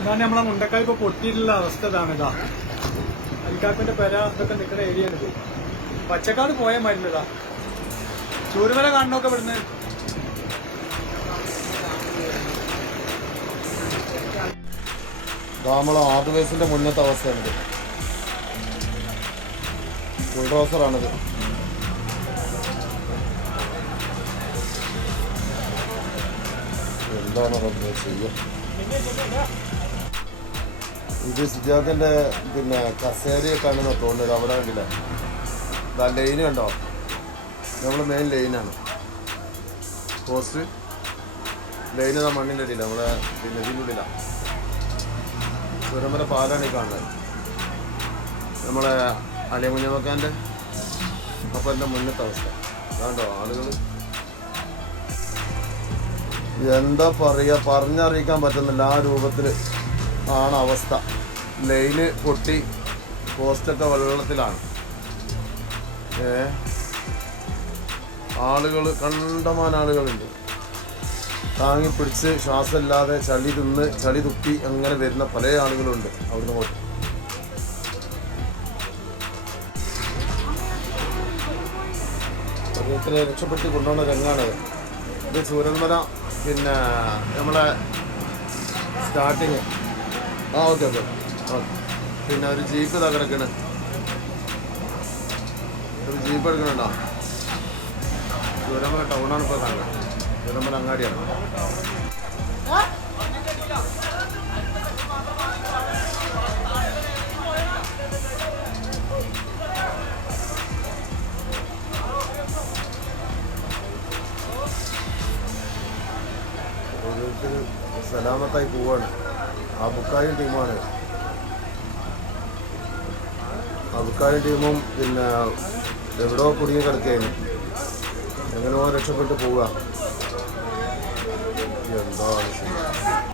ഇതാണ് നമ്മളെ മുണ്ടക്കായ് ഇപ്പൊ പൊട്ടിയിട്ടുള്ള അവസ്ഥ ഇതാണ് ഇതാ. അൽക്കാപ്പിന്റെ പെര ഇതൊക്കെ നിൽക്കുന്ന ഏരിയ ആണ് ഇത്. പച്ചക്കാട് പോയ മരുന്നതാ ചൂരുമല കാണണമൊക്കെ ഇവിടുന്ന്. നമ്മളെ ആദിവേസിന്റെ മുന്നത്തെ അവസ്ഥയാണിത് ബുൾഡോസറാണിത് എന്താണ് ചെയ്യുക ഇത് സിജാത്തിന്റെ പിന്നെ കസേരയെ കാണുന്ന തോന്നുന്നത് അവിടെ കണ്ടില്ല ഇതാ ലൈൻ കണ്ടോ? നമ്മൾ മെയിൻ ലൈനാണ് പോസ്റ്റ് ലൈൻ ഇതാ മണ്ണിന്റെ അടിയില്ല നമ്മളെ പിന്നെ ഇതിനുള്ളില്ല ചുരമല പാലാണ് ഈ കാണുന്നത്. നമ്മളെ അലിമുഞ്ഞമക്കാന്റെ അപ്പം എന്റെ മുന്നത്തെ അവസ്ഥ. കണ്ടോ ആളുകൾ എന്താ പറയുക പറഞ്ഞറിയിക്കാൻ പറ്റുന്നില്ല ആ രൂപത്തിൽ ആണ് അവസ്ഥ. ലൈന് പൊട്ടി പോസ്റ്റൊക്കെ വെള്ളത്തിലാണ്. ഏ? ആളുകൾ കണ്ടമാൻ ആളുകളുണ്ട്. താങ്ങി പിടിച്ച് ശ്വാസമില്ലാതെ ചളി തിന്ന് ചളി തുപ്പി അങ്ങനെ വരുന്ന പല ആളുകളുണ്ട് അവിടുന്ന് പോയി അദ്ദേഹത്തിനെ രക്ഷപ്പെട്ട് കൊണ്ടുപോകുന്ന രംഗാണത്. ഇത് ചൂരന്മല പിന്നെ നമ്മളെ സ്റ്റാർട്ടിങ് ആ ഓക്കെ ഓക്കെ. പിന്നെ ഒരു ജീപ്പ് ഇതാ കിടക്കണ് ഒരു ജീപ്പ് എടുക്കണുണ്ടോ? ചൂരമല ടൗണാണ് ഇപ്പോൾ കാണുന്നത്. ചൂരമല അങ്ങാടിയാണ്. സലാമത്തായി പോവാണ്. ആ ബുക്കായും ടീമാണ്. ആ ബുക്കായും ടീമും പിന്നെ എവിടെയോ കുടുങ്ങി കിടക്കുകയാണ് എങ്ങനെയോ രക്ഷപ്പെട്ട് പോവുക. എന്താണ്